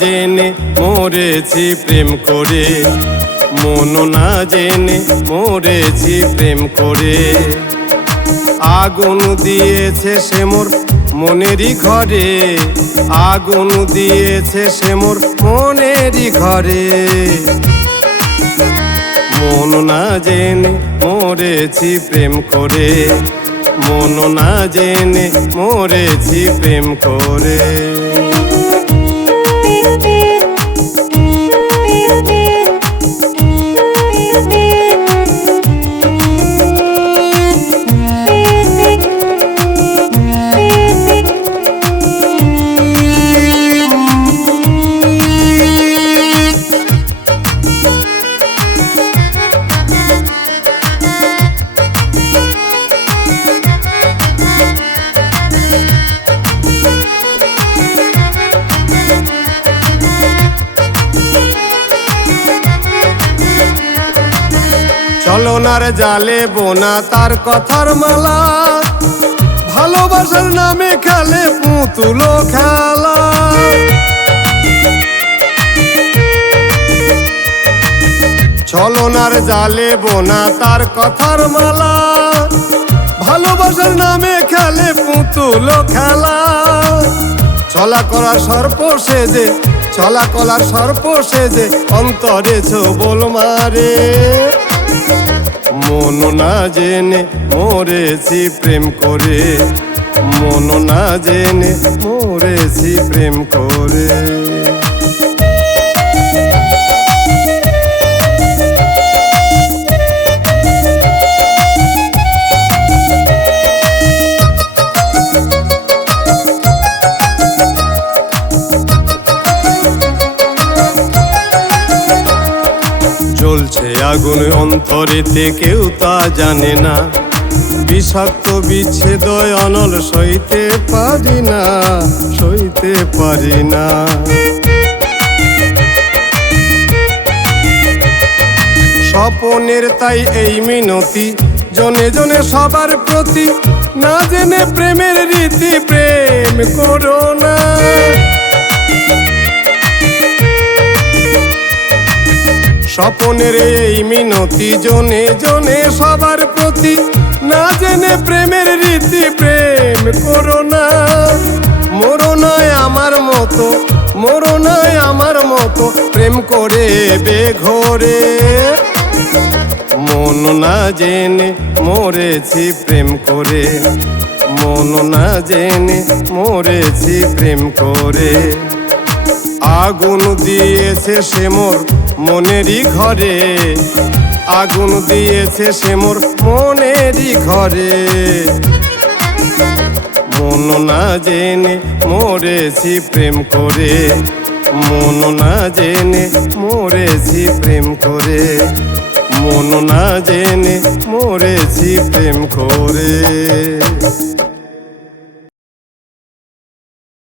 জেনে মরেছি প্রেম করে। মন না জেনে মরেছি প্রেম করে। আগুন দিয়েছে সে মোর মনেরই ঘরে। আগুন দিয়েছে সে মোর মনেরই ঘরে। মন না জেনে মরেছি প্রেম করে। মন না জেনে মরেছি প্রেম করে। চলনার জালে বোনা তার কথার মালা। ভালোবাসার নামে খেলে পুতুলো খেলা। ছলনার জালে বোনা তার কথার মালা। ভালোবাসার নামে খেলে পুতুলো খেলা। চলা করা সর্প সেজে চলা কলার সর্প সেজে অন্তরে বল মারে। না জেনে মরেছি প্রেম করে। মন না জেনে মরেছি প্রেম করে। জ্বলছে আগুন অন্তরেতে, কেউ তা জানে না। বিষাক্ত বিচ্ছেদ অনল সইতে পারি না, সইতে পারি না। স্বপনের তাই এই মিনতি, জনে জনে সবার প্রতি। না জেনে প্রেমের রীতি প্রেম করো না। স্বপনের এই মিনতি জনে জনে সবার প্রতি। না জেনে প্রেমের রীতি প্রেম করো না। নয় আমার মতো, মরো নয় আমার মতো, প্রেম করে বেঘরে। মন না জেনে মরেছি প্রেম করে। মন না জেনে মরেছি প্রেম করে। আগুন দিয়েছে সে মোর মনেরই ঘরে, আগুন দিয়েছে সে মোর মনেরই ঘরে। মন না জেনে মরেছি প্রেম করে, মন না জেনে মরেছি প্রেম করে, মন না জেনে মরেছি প্রেম করে।